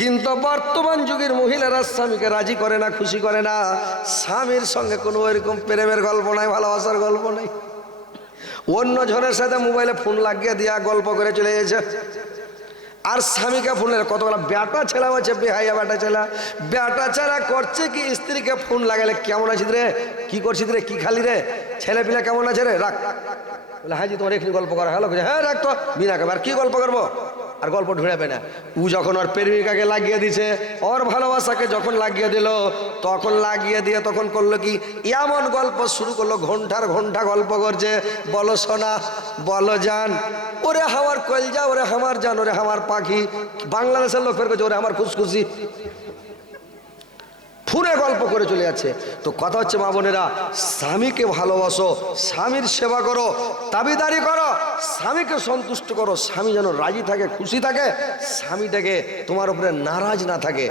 কিন্তু বর্তমান যুগের মহিলারা স্বামীকে রাজি করে না, খুশি করে না। স্বামীর সঙ্গে কোনো এরকম প্রেমের গল্প নাই, ভালোবাসার গল্প নাই। অন্য জনের সাথে মোবাইলে ফোন লাগিয়ে দিয়া গল্প করে চলে গেছে। আর স্বামীকে ফোনের কতগুলো বেটা ছেলা আছে, বেহাইয়া বেটা ছেলা, বেটা ছেলা করছে কি স্ত্রীকে ফোন লাগালে কেমন আছিস রে, কি করছিস রে, কি খালি রে, ছেলে পিলা কেমন আছে রে, রাখ। বলে হ্যাঁ জি তোমার এখানে গল্প করা হলো, হ্যাঁ রাখ তো বিনা কামে, আর কি গল্প করবো, আর গল্প ঢুঁড়াবে না। ও যখন ওর প্রেমিকাকে লাগিয়ে দিছে, ওর ভালোবাসাকে যখন লাগিয়ে দিল, তখন লাগিয়ে দিয়ে তখন করলো কি এমন গল্প শুরু করলো, ঘন্টার ঘন্টা গল্প করছে। বলো সোনা, বলো জান, ওরে আমার কলজা, ওরে আমার জান, ওরে আমার পাখি। বাংলাদেশের লোক ফের করছে ওরে আমার খুশখুশি, ফোনে গল্প করে চলে যাচ্ছে। তো কথা হচ্ছে মা বোনেরা, স্বামীকে ভালোবাসো, স্বামীর সেবা করো, দাবিদারি করো, স্বামীকে সন্তুষ্ট করো, স্বামী যেন রাজি থাকে, খুশি থাকে, স্বামীটাকে তোমার উপরে নারাজ না থাকে।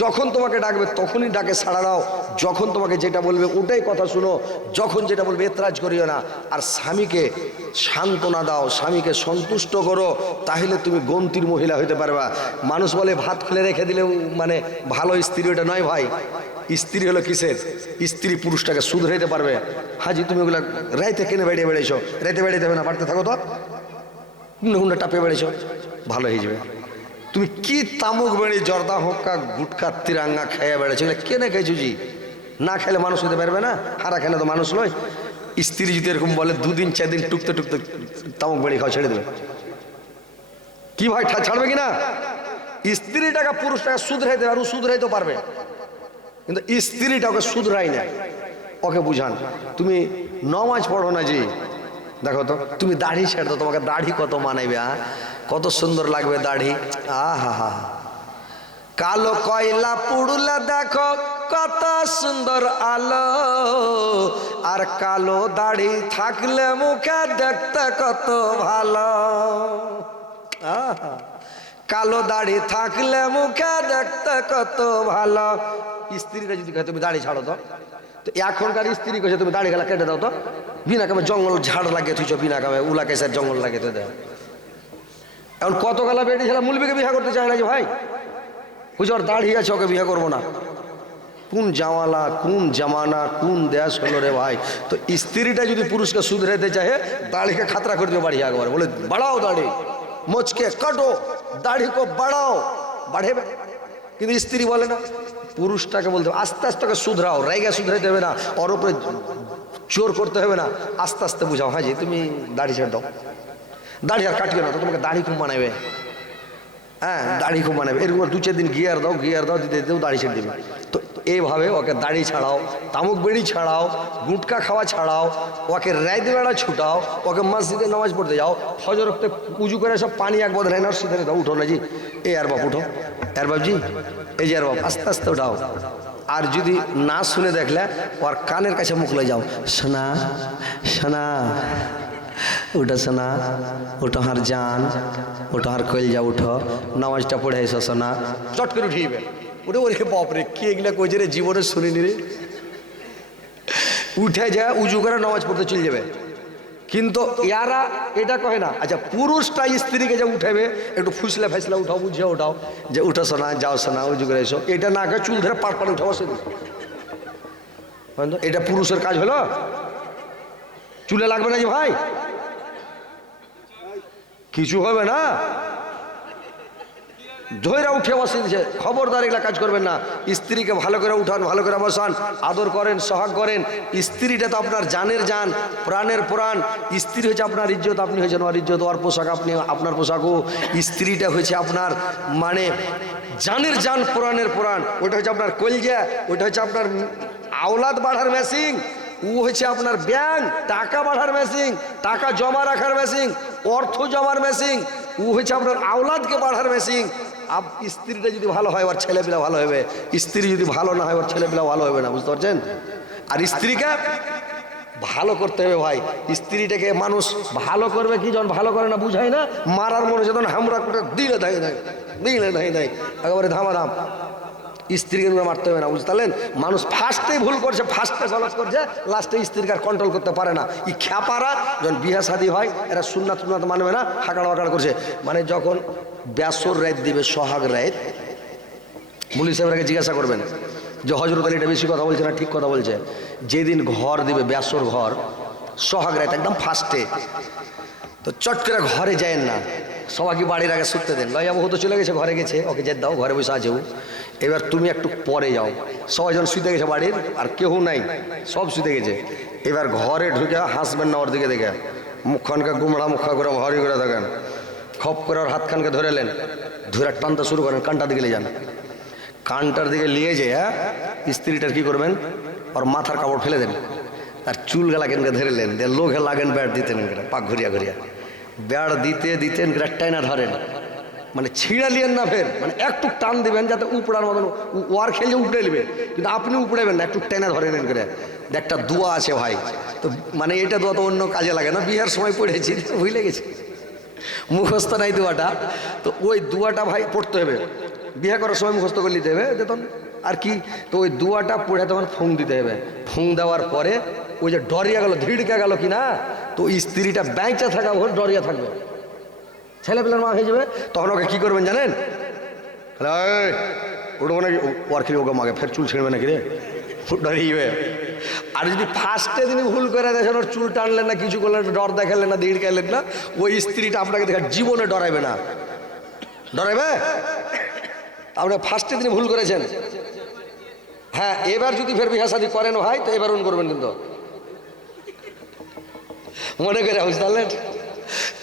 যখন তোমাকে ডাকবে তখনই ডাকে সাড়া দাও, যখন তোমাকে যেটা বলবে ওটাই কথা শুনো, যখন যেটা বলবে এতরাজ করিও না। আর স্বামীকে সান্ত্বনা দাও, স্বামীকে সন্তুষ্ট করো, তাহলে তুমি গন্তির মহিলা হইতে পারবা। মানুষ বলে ভাত খুলে রেখে দিলেও মানে ভালো স্ত্রী, ওটা নয় ভাই। স্ত্রী হলো কিসের? স্ত্রী পুরুষটাকে শুধরাইতে পারবে। হাজি তুমি ওগুলা রাইতে কেনে বেড়িয়ে বেড়েছো, রাইতে বেড়াইতে হবে না, বাড়তে থাকো তো, হুন্ডা টাপে বেড়েছো, ভালো হয়ে যাবে। তুমি কি তামুক বেড়ি, জর্দা হোক্কা, গুটকা, তিরাঙ্গা খাইয়া বেড়েছো, এগুলো কেনে খাইছো জি? না খেলে মানুষ হতে পারবে না, হারা খেলে তো মানুষ নয়। স্ত্রী যদি এরকম বলে 2 দিন 4 দিন টুকতে টুকতে তামুক বেড়ি খাওয়া ছেড়ে দেবে, কি ভাই ছাড়বে কিনা? স্ত্রীটাকে পুরুষটাকে শুধরাইতে আর ও শুধরাইতে পারবে, কিন্তু স্ত্রীটা ওকে শুধরাই না। ওকে বুঝান, তুমি নমাজ পড়ো না জি, দেখো তো তুমি দাড়ি ছেড়ে দাও, তোমাকে দাড়ি কত মানাইবে, কত সুন্দর লাগবে দাড়ি, আহা হা। কালো কয়লা পুড়লে দেখো কত সুন্দর আলো, আর কালো দাড়ি থাকলে মুখে দেখতে কত ভালো, আহা। কালো দাড়ি থাকলে মুখে দেখতে কত ভালো। স্ত্রীরা যদি তুমি দাড়ি ছাড়ো তো, তো এখনকার স্ত্রী কেছে তুমি দাড়ি গেলা কেটে দাও তো, বিনা কামে জঙ্গল ঝাড় লাগিয়ে তুইছ, বিনা কামে উলা কেসার জঙ্গল লাগিয়ে দেয়। এখন কত গেলা বেটি ছেলে মুলবিকে বিয়ে করতে চায় না যে ভাই, বুঝি ওর দাড়ি আছে ওকে বিয়ে করবো না। কোন জামালা, কোন জামানা, কোন দেশ হলো রে ভাই। তো স্ত্রীটা যদি পুরুষকে শুধরাইতে চাহে, দাড়িকে খাতরা করে দেবে, বাড়িয়ে একবার বলে বাড়াও দাড়ি, মোচকে কাটো, দাড়ি কো বাড়াও, বাড়েবে। কিন্তু স্ত্রী বলে না, পুরুষটাকে বলতে হবে আস্তে আস্তে ওকে শুধরাও, রাইগা শুধরাইতে হবে না, ওর উপরে জোর করতে হবে না, আস্তে আস্তে বুঝাও, হ্যাঁ জি তুমি দাড়ি ছেড়ে দাও, দাড়ি আর কাটিও না তো, তোমাকে দাড়ি খুব মানাবে, হ্যাঁ দাড়ি খুব মানাবে। এরকম 2-4 দিন গিয়ার দাও, গিয়ার দাও, দিতে দিতেও দাড়ি ছেড়ে দেবে। তো এইভাবে ওকে দাড়ি ছাড়াও, তামুক বেড়ি ছাড়াও, গুটকা খাওয়া ছাড়াও, ওকে রাইতে বেড়া ছুটাও, ওকে মসজিদে নামাজ পড়তে যাও, ফজর ওকে উজু করে সব পানি এক বদলে না, সিধে দাও, উঠো না জি, এই আর বাপ উঠো, আর বাপ জি, এই যে আর বাপ আস্তে আস্তে উঠাও। আর যদি না শুনে দেখলে ওর কানের কাছে মুখ লয়ে যাও, শোনা শোনা, উঠো শোনা, উঠো হার জান, উঠো হার কইলজা, উঠো নামাজটা পড়ে এসো শোনা, চট করে উঠিবে। ওরে ওরে বাপরে কি এগুলা কইছে রে, জীবনে শুনিনি রে। উঠে যায় উজু করে নামাজ পড়তে চলে যাবে, কিন্তু ইয়ারা এটা কহে না। আচ্ছা পুরুষটা স্ত্রীকে যে উঠাবে, একটু ফুসলে ফাইসলে উঠাও, বুঝিয়ে উঠাও যে উঠো শোনা, যাও শোনা, উজু করে এসো, এটা না কে চুল ধরে পাট পাট উঠাও, এটা পুরুষের কাজ হলো? চুলে লাগবে না যে ভাই, কিছু হবে না, ধৈরা উঠে বসে দিচ্ছে। খবরদার এগুলা কাজ করবেন না। স্ত্রীকে ভালো করে উঠান, ভালো করে বসান, আদর করেন, সোহাগ করেন। স্ত্রীটা তো আপনার জানের জান, প্রাণের প্রাণ। স্ত্রী হচ্ছে আপনার ইজ্জত, আপনি হয়েছেন ওর ইজ্জত, ওর পোশাক আপনি, আপনার পোশাকও। স্ত্রীটা হয়েছে আপনার মানে জানের জান, প্রাণের প্রাণ। ওটা হচ্ছে আপনার কলজা, ওটা হচ্ছে আপনার আওলাদ বাড়ার মেশিন, ও হচ্ছে আপনার ব্যাংক, টাকা বাড়ার মেশিন, টাকা জমা রাখার মেশিন, অর্থ জমার মেশিন। ও হচ্ছে আপনার আওলাদকে বাড়ার মেশিন। স্ত্রীটা যদি ভালো হয় ওর ছেলেপিলা ভালো হবে, স্ত্রী যদি ভালো না হয় ওর ছেলেপিলা ভালো হবে না, বুঝতে পারছেন? আর স্ত্রীকে ভালো করতে হবে ভাই। স্ত্রীটাকে মানুষ ভালো করবে কি, যখন ভালো করে না বুঝায় না, মারার মনে যখন হামরা করে দিলে ধাই নাই, দিলে ধাই নাই, একেবারে ধামাধাম। স্ত্রীকে মারতে হবে না, বুঝতে পারলেন? মানুষ ফার্স্টেই ভুল করছে, ফার্স্টে গলত করছে, লাস্টে স্ত্রীকে আর কন্ট্রোল করতে পারে না। এই খ্যাপারা যখন বিয়া শাদী হয়, এরা সুন্নাত টুন্নাত মানবে না, হাঁকাড় হাঁকাড় করছে। মানে যখন ব্যাসর রাত দিবে, সোহাগ রাত, মুলি সাহেবরাকে জিজ্ঞাসা করবেন যে হজরত আলী এটা বেশি কথা বলছে না ঠিক কথা বলছে। যেদিন ঘর দিবে ব্যাসর ঘর সোহাগ রাত একদম ফার্স্টে, তো চট করে ঘরে যায়েন না, সবাইকে বাড়ির আগে শুতে দেন। লয়া বহু তো চলে গেছে, ঘরে গেছে, ওকে যেতে দাও, ঘরে বসে আছে ও। এবার তুমি একটু পরে যাও, সবাই যখন শুতে গেছে বাড়ির আর কেউ নাই, সব শুতে গেছে। এবার ঘরে ঢুকে হাসবেন না ওর দিকে দেখে, মুখখানকে গুমড়া মুখা করে হরি করে থাকেন, খপ করে ওর হাতখানকে ধরেলেন, ধরে টানতে শুরু করেন, কানটার দিকে নিয়ে যান। কানটার দিকে নিয়ে যে স্ত্রীটার কি করবেন, ওর মাথার কাপড় ফেলে দেন, আর চুল গেলা কেনকে ধরেলেন, দিয়ে লোঘে লাগেন, ব্যাট দিতেন পাক ঘুরিয়া ঘুরিয়া, ব্যাট দিতে দিতেন টাইনা ধরেন, মানে ছিঁড়া লিয়েন না, ফের মানে একটু টান দিবেন যাতে উপড়ার মতন, ওয়ার খেলে উপড়ে নেবে, কিন্তু আপনি উপড়েবেন না, একটু টেনে ধরে নেন করে। একটা দোয়া আছে ভাই, তো মানে এটা দোয়া তো অন্য কাজে লাগে না, বিয়ের সময় পড়েছি, ভুলে গেছি, মুখস্থ নাই দোয়াটা, তো ওই দোয়াটা ভাই পড়তে হবে, বিয়ে করার সময় মুখস্থ করে নিতে হবে তখন আর কি। তো ওই দোয়াটা পড়ে তখন ফুং দিতে হবে, ফুং দেওয়ার পরে ওই যে ডরিয়া গেল, ধিড়কে গেল কি না, তো স্ত্রীটা ব্যাংকে থাকা ভোর ডরিয়া থাকবে, ছেলেপেলের মা হয়ে যাবে, তখন ওকে কি করবেন জানেন, উঠবো নাকি ওর খেলে ওকে মাকে ফের চুল ছিঁড়বে নাকি রে, ডরিয়ে। আর যদি ফার্স্টে তিনি ভুল করে দেখেন, ওর চুল টানলেন না, কিছু করলেন, ডর দেখালেন না, দিড় খাইলেন না, ওই স্ত্রীটা আপনাকে দেখা জীবনে ডরাইবে না, ডরাইবে আপনি ফার্স্টে তিনি ভুল করেছেন। হ্যাঁ, এবার যদি ফের বিয়ে শাদী করেন ভাই, তো এবার করবেন, কিন্তু মনে করে বুঝলেন।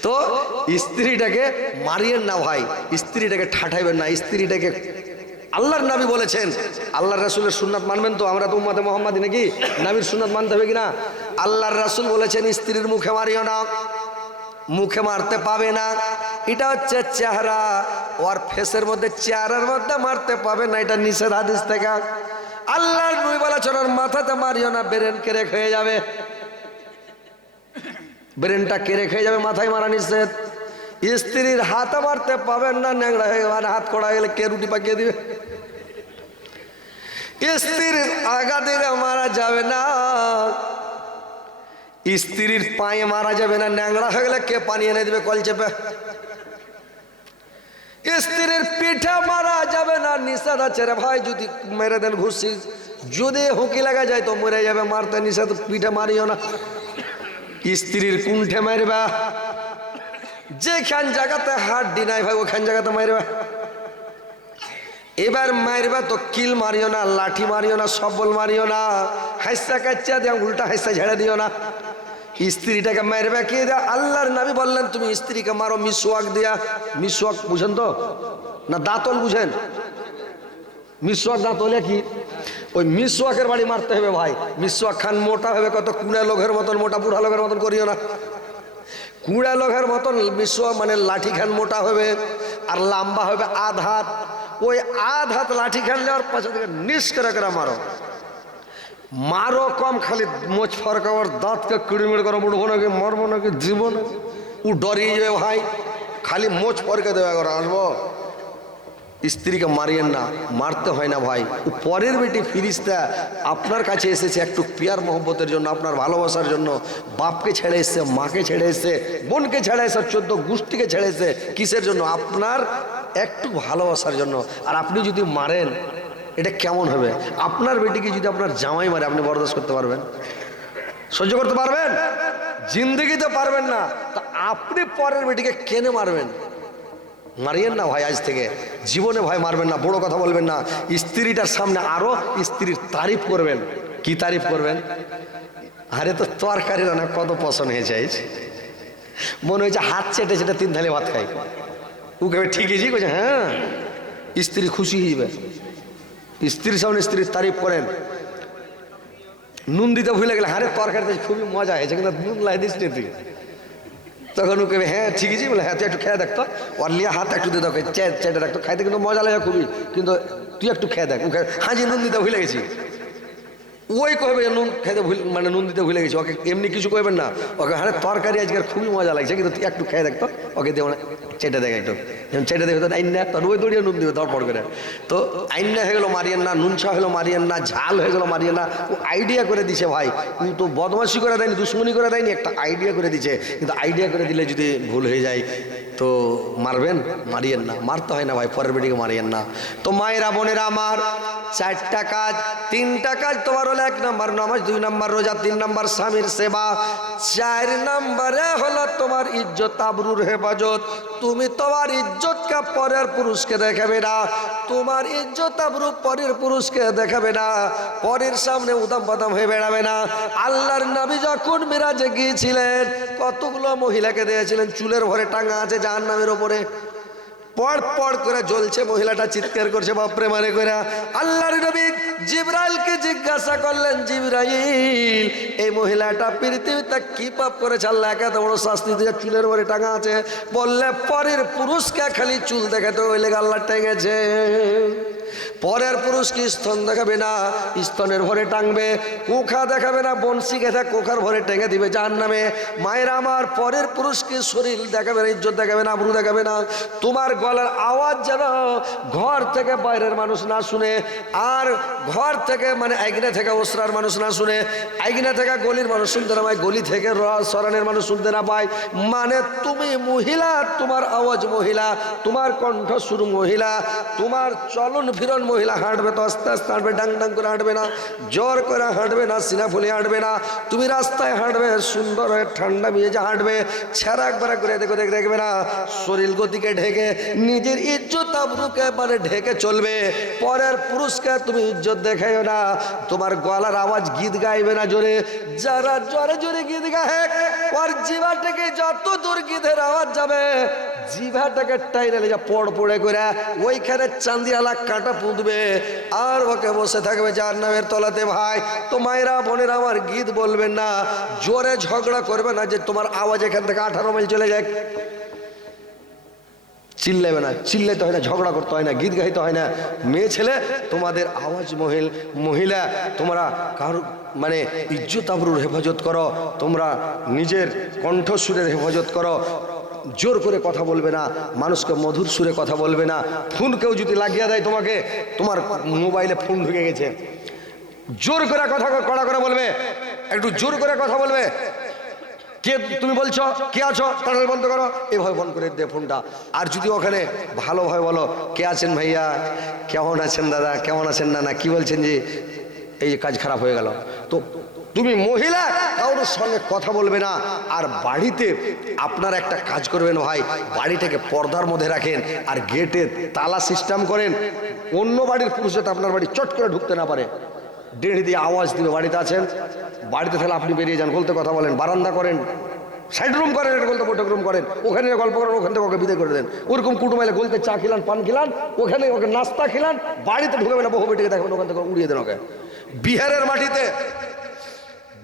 তো স্ত্রীটাকে মারিয়েন না ভাই, স্ত্রীটাকে ঠাঠাইবেন না, স্ত্রীটাকে আল্লাহর নবী বলেছেন, আল্লাহর রাসূলের সুন্নাত মানবেন তো, আমরা তো উম্মতে মুহাম্মাদি নাকি, নবীর সুন্নাত মানতে হবে কিনা। আল্লাহর রাসূল বলেছেন স্ত্রীর মুখে মারিও না, মুখে মারতে পাবে না, এটা হচ্ছে চেহারা, ওর ফেসের মধ্যে চেহারার মধ্যে মারতে পাবে না, এটা নিষেধ হাদিস থেকে। আল্লাহর নবী বলেছেন ওর মাথাতে মারিও না, ব্রেন কেড়ে খেয়ে যাবে, ব্রেনটা কেড়ে খেয়ে যাবে, মাথায় মারা নিষেধ। স্ত্রীর হাতে মারতে পাবেন না, ন্যাংরা হয়ে গেলে হাত কড়া গেলে কে রুটি পাকিয়ে দিবে। স্ত্রীর আগা দিকে মারা যাবে না, স্ত্রীর পায়ে মারা যাবে না, ন্যাংরা হয়ে গেলে কে পানি এনে দিবে কল চেপে। স্ত্রীর পিঠে মারা যাবে না, নিষেধ আছে রে ভাই, যদি মেরে দেন ঘুষি, যদি হুকি লাগা যায় তো মরে যাবে, মারতে নিষেধ, পিঠে মারিও না। স্ত্রীর কুণ্ঠে মারবা, যেখান জায়গাতে হাড্ডি নাই ভাই ওখান জায়গাতে মারবা। এবার মারবা তো কিল মারিও না, লাঠি মারিও না, সবল মারিও না, হাইসা কাচ্চা দিয়া উল্টা হাইসা ঝেড়ে দিও না। স্ত্রীটাকে মারবা কে দেয়া, আল্লাহর নবী বললেন তুমি স্ত্রীকে মারো মিসওয়াক দিয়া। মিসওয়াক বুঝেন তো না, দাঁতল বুঝেন, মিসওয়াক দাঁতলে কি, ওই মিসওয়াকের বাড়ি মারতে হবে ভাই। মিসওয়াক খান মোটা হবে, কত কুড়া লোকের মতন মোটা, বুড়া লোকের মতন করিও না, কুড়া লোকের মতন মিসওয়াক মানে লাঠি খান মোটা হবে আর লম্বা হবে আধ হাত, ওই আধ হাত লাঠি খান নেওয়ার পাশে থেকে নিস করে করে মারো, মারো কম, খালি মোচ ফরকাবার দাঁতকে কিড়িমিড় করে উঠবো নাকি, মারবো নাকি, জীবন ও ডরিয়ে যাবে ভাই, খালি মোচ ফরকে দেবে করে আসবো। স্ত্রীকে মারিয়েন না, মারতে হয় না ভাই, ও পরের বেটি ফিরিস্তা আপনার কাছে এসেছে একটু পিয়ার মহব্বতের জন্য, আপনার ভালোবাসার জন্য, বাপকে ছেড়ে এসছে, মাকে ছেড়ে এসছে, বোনকে ছেড়ে এসে, 14 গোষ্ঠীকে ছেড়ে এসছে, কিসের জন্য, আপনার একটু ভালোবাসার জন্য। আর আপনি যদি মারেন এটা কেমন হবে, আপনার বেটিকে যদি আপনার জামাই মারে আপনি বরদাস্ত করতে পারবেন, সহ্য করতে পারবেন, জিন্দগিতে পারবেন না, তা আপনি পরের বেটিকে কেনে মারবেন। মারিয়েন না ভাই, আজ থেকে জীবনে ভাই মারবেন না, বড় কথা বলবেন না। স্ত্রীটার সামনে আরো স্ত্রীর তারিফ করবেন। কি তারিফ করবেন, আরে তো তরকারি রান্না কত পছন্দ হয়েছে, মনে হয়েছে হাত চেটে চেটে 3 থালি ভাত খাই, ওকে ঠিকই জি কইছে, হ্যাঁ স্ত্রী খুশি হয়ে যাবে। স্ত্রীর সামনে স্ত্রীর তারিফ করেন। নুন দিতে ভুলে গেলে, আরে তরকারিতে খুবই মজা হয়েছে কিন্তু নুন লাই দিস নি তুই, তখন ও কেবে হ্যাঁ ঠিকই জি বলে, হ্যাঁ তুই একটু খেয়ে দেখতো, ওর লিয়ে হাত একটু দিয়ে দাও, চেটে রাখতো, খাইতে কিন্তু মজা লাগে খুবই, কিন্তু তুই একটু খেয়ে দেখ, ওকে হাজি নুন দিতে ভুলে গেছি, ওই কহবে নুন খেতে মানে নুন দিতে ভুলে গেছি, ওকে এমনি কিছু কইবেন না, ওকে হ্যাঁ তরকারি আজকের খুবই মজা লাগছে কিন্তু তুই একটু খেয়ে দেখতো, ওকে দিয়ে চেটে দেখ একটু, যেমন চেটে দেখে তো আইনা তোর ওই দড়িয়ে নুন দিবে ধরপড় করে। তো আইনা হয়ে গেলো মারিয়েন না, নুনছা হলো মারিয়েন না, ঝাল হয়ে গেলো মারিয়েন না। ও আইডিয়া করে দিছে ভাই, ও তো বদমাশি করে দেয়নি, দুশ্মনী করে দেয়নি, একটা আইডিয়া করে দিছে, কিন্তু আইডিয়া করে দিলে যদি ভুল হয়ে যায় তো মারবেন, মারিয়েন না, মারতে হয় না ভাই, পরের বেটিকে মারিয়েন না। তো মায়েরা বোনেরা আমার, 4টা কাজ, 3টা কাজ তোমার হলো 1 নাম্বার নামাজ, 2 নাম্বার রোজা, 3 নাম্বার স্বামীর সেবা, 4 নাম্বারে হলো তোমার ইজ্জত আবরুর হেফাজত। তুমি তোমার ইজ্জতকে পরের পুরুষকে দেখাবে না, তোমার ইজ্জত আবরু পরের পুরুষকে দেখাবে না, পরের সামনে উদাম বাদাম হয়ে বেড়াবে না। আল্লাহর নবী যখন মিরাজে গিয়েছিলেন কতগুলো মহিলাকে দিয়েছিলেন, চুলের ভরে টাঙা আছে জাহান্নামের ওপরে, পড় পড় করে জ্বলছে, মহিলাটা চিৎকার করছে বাপরে মানে করে। আল্লাহর নবী জিবরাইলকে জিজ্ঞাসা করলেন, জিবরাইল এই মহিলাটা পৃথিবীতে কি পাপ করেছে আল্লাহ এত বড় শাস্তি দিয়ে চুলের ভরে টাঙা আছে? বললে পরের পুরুষকে খালি চুল দেখাতে ওই লেগে আল্লাহ টেঙেছে, পরের পুরুষকে স্তন দেখাবে না, স্তনের ভরে টাঙবে, কোখা দেখাবে না, বনশি গেথা কোখার ভরে টেঙে দিবে জাহান্নামে। মায়েরা আমার, পরের পুরুষকে শরীর দেখাবে না, ইজ্জত দেখাবে না, আবরু দেখাবে না। তোমার গলার আওয়াজ যেন ঘর থেকে বাইরের মানুষ না শুনে, আর ঘর থেকে মানে আইগনা থেকে ওসরার মানুষ না শুনে, আইগনা থেকে গলির মানুষ শুনতে না পায়, গলি থেকে সরানের মানুষ শুনতে না পায়। মানে তুমি মহিলা, তোমার আওয়াজ মহিলা, তোমার কণ্ঠ সুর মহিলা, তোমার চলন ফিরন মহিলা, হাঁটবে তো আস্তে আস্তে হাঁটবে, ডাং ডাং করে হাঁটবে না, জোর করে হাঁটবে না, সিনা ফুলে হাঁটবে না। তুমি রাস্তায় হাঁটবে সুন্দর হয়ে ঠান্ডা মেজে হাঁটবে, ছেঁড়া একবার করে দেখবে না, শরীর গতিকে ঢেকে নিজের ইজ্জত আবরুকে মানে ঢেকে চলবে। পরের পুরুষকে তুমি ইজ্জত দেখাইও না। তোমার গলার আওয়াজ গীত গাইবে না জোরে, যারা জোরে জোরে গীত গায় ওর জিভা থেকে যত দূর গীতের আওয়াজ যাবে, জিভাটাকে টাইনে যা পড় পড়ে করে ওইখানে চান্দিয়ালা কাঁটা পুঁতবে, আর ওকে বসে থাকবে জাহান্নামের তলাতে। ভাই তো মায়েরা বোনেরা আমার, গীত বলবেন না, জোরে ঝগড়া করবে না যে তোমার আওয়াজ এখান থেকে 18 মাইল চলে যায়, চিল্লাবে না, চিল্লাইতে হয় না, ঝগড়া করতে হয় না, গীত গাইতে হয় না। মেয়ে ছেলে তোমাদের আওয়াজ মহিলা, তোমরা কারো মানে ইজ্জত আবরুর হেফাজত করো, তোমরা নিজের কণ্ঠসুরের হেফাজত করো। জোর করে কথা বলবে না, মানুষকে মধুর সুরে কথা বলবে না। ফোন কেউ যদি লাগিয়ে দেয় তোমাকে, তোমার মোবাইলে ফোন ঢুকে গেছে, জোর করে কথা কড়া করে বলবে, একটু জোর করে কথা বলবে। কে তুমি বলছো, কে আছো, তাড়াতাড়ি বন্ধ করো, এভাবে বন্ধ করে দে ফোনটা। আর যদি ওখানে ভালোভাবে বলো, কে আছেন ভাইয়া, কেমন আছেন দাদা, কেমন আছেন না, কি বলছেন যে এই কাজ খারাপ হয়ে গেল। তো তুমি মহিলা কারোর সঙ্গে কথা বলবে না। আর বাড়িতে আপনার একটা কাজ করবেন ভাই, বাড়িটাকে পর্দার মধ্যে রাখেন, আর গেটে তালা সিস্টেম করেন, অন্য বাড়ির পুরুষ যাতে আপনার বাড়ি চট করে ঢুকতে না পারে। ডেড়ি দিয়ে আওয়াজ দিবে, বাড়িতে আছেন, বাড়িতে তাহলে আপনি বেরিয়ে যান, বলতে কথা বলেন, বারান্দা করেন, সাইড রুম করেন, এটা বলতে বৈঠক রুম করেন, ওখানে গল্প করেন, ওখান থেকে ওকে বিদায় করে দেন। ওরকম কুটুমাইলে গলতে চা খিলান, পান খিলান, ওখানে ওকে নাস্তা খিলান, বাড়িতে ঢুকবে না, বহু বেটিকে দেখবেন ওখান থেকে উড়িয়ে দেন ওকে। বিহারের মাটিতে,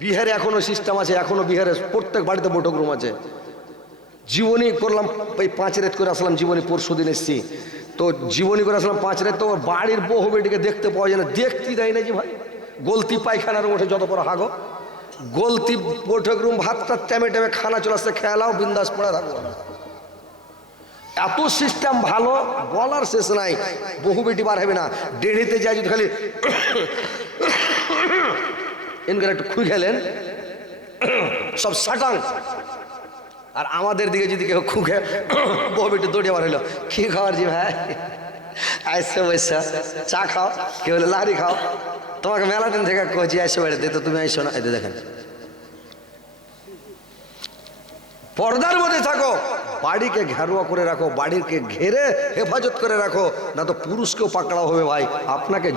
বিহারে এখনো সিস্টেম আছে, এখনো বিহারে প্রত্যেক বাড়িতে বৈঠক রুম আছে। জীবনী করলাম, এই 5 রাত করে আসলাম, জীবনী পরশু দিন এসছি, তো জীবনী করে আসলাম 5 রাত, তো বাড়ির বহু বেটিকে দেখতে পাওয়া যায় না, দেখতেই দেয় না যে ভাই। গলতি পায়খানার ওঠে যত বড় হাগো, গলতি বৈঠক রুম, ভাতটা টেমে টেমে খানা চলে আসছে, খেলাও বিন্দাস পড়ে থাকবো। এত সিস্টেম ভালো বলার শেষ নাই। বহু বেটি বার হবে না, ডেড়িতে যায় যদি খালি এনকার একটু খুই খেলেন সব সাটাং। আর আমাদের দিকে যদি কেউ খুঁখে, বহু বেটি দৌড়ে বার হইলো, কি খাওয়ার জি ভাই, আইসে বৈশা চা খাও, কেউ হলে লাহরি খাও, তোমাকে মেলা দিন থেকে কচি আইসো বেড়াতে, তো তুমি আইসো না। এতে দেখেন, পর্দার মধ্যে থাকো, বাড়িকে ঘেরুয়া করে রাখো, বাড়িকে ঘেরে হেফাজত করে রাখো, না তো পুরুষকেও পাকড়াও হবে ভাই, আপনাকে